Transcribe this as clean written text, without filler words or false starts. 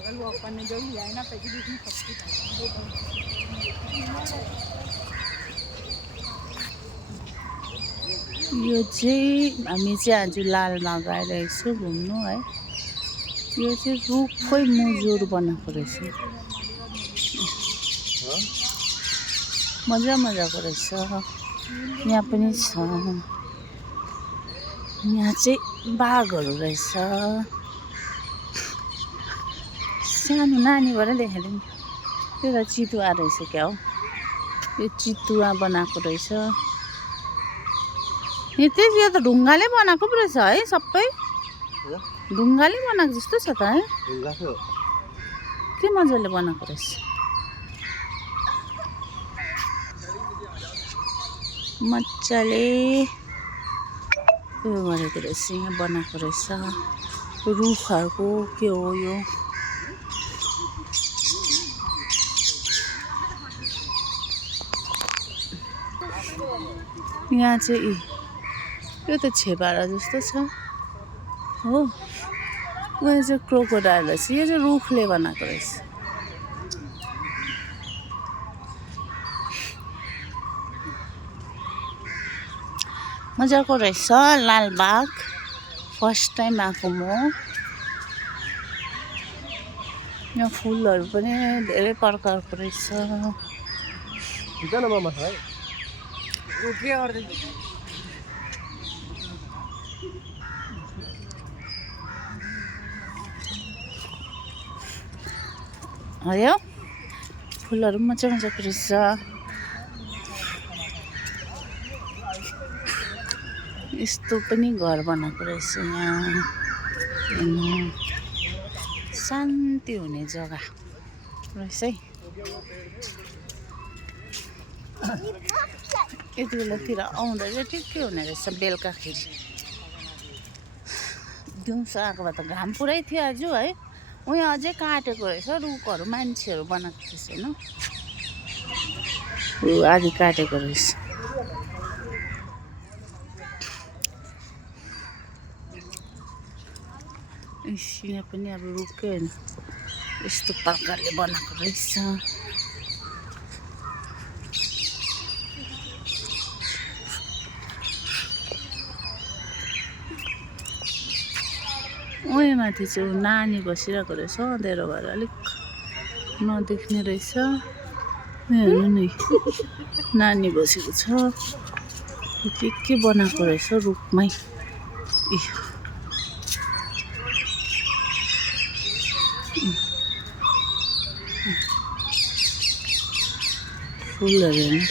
अगर वॉक करने जो भी जाए ना पैसे भी सबकी यो चाहिँ हामी चाहिँ आज लालमा गइरहेछौँ घुम्नु है। यो चाहिँ रुखकै मुजुर बनाएको रहेछ। मजा मजाको रहेछ। यहाँ पनि छ। यहाँ चाहिँ बाघहरू रहेछ। सानो नानीबाट देखाइदिउँ। त्यो त चितुवा रहेछ क्या हो। यो चितुवा बनाएको रहेछ। यो त ढुङ्गाले बनाएको पो रहेछ है सबै। ढुङ्गाले बनाएको जस्तो छ त है। के मजाले बनाएको रहेछ। मजाले उयो गरेको रहेछ। यहाँ बनाएको रहेछ। रुखहरूको के हो यो। यहाँ चाहिँ यो त छेपारा जस्तो छ हो। उयो चाहिँ क्रोकोडाइल रहेछ। यो चाहिँ रुखले बनाएको रहेछ। मजाको रहेछ लालबाग। फर्स्ट टाइम आएको म। यहाँ फुलहरू पनि धेरै प्रकारको रहेछ। है फुलहरू मजा मजाको रहेछ। यस्तो पनि घर बनाएको रहेछ। यहाँ शान्ति हुने जग्गा रहेछ है। यति बेलातिर आउँदा चाहिँ ठिकै हुने रहेछ। बेलुकाखेरि दिउँसो आएको भए त घाम पुरै थियो आज है। उयो अझै काटेको रहेछ रुखहरू। मान्छेहरू बनाएको थिएछ होइन। आज काटेको रहेछ। यहाँ पनि अब रुखै होइन यस्तो प्रकारले बनाएको रहेछ। उयो माथि चाहिँ नानी बसिरहेको रहेछ। अँध्यारो भएर अलिक नदेख्ने रहेछ। हेर्नु नि नानी बसेको छ। के बनाएको रहेछ रुखमै। फुलहरू हेर्नु।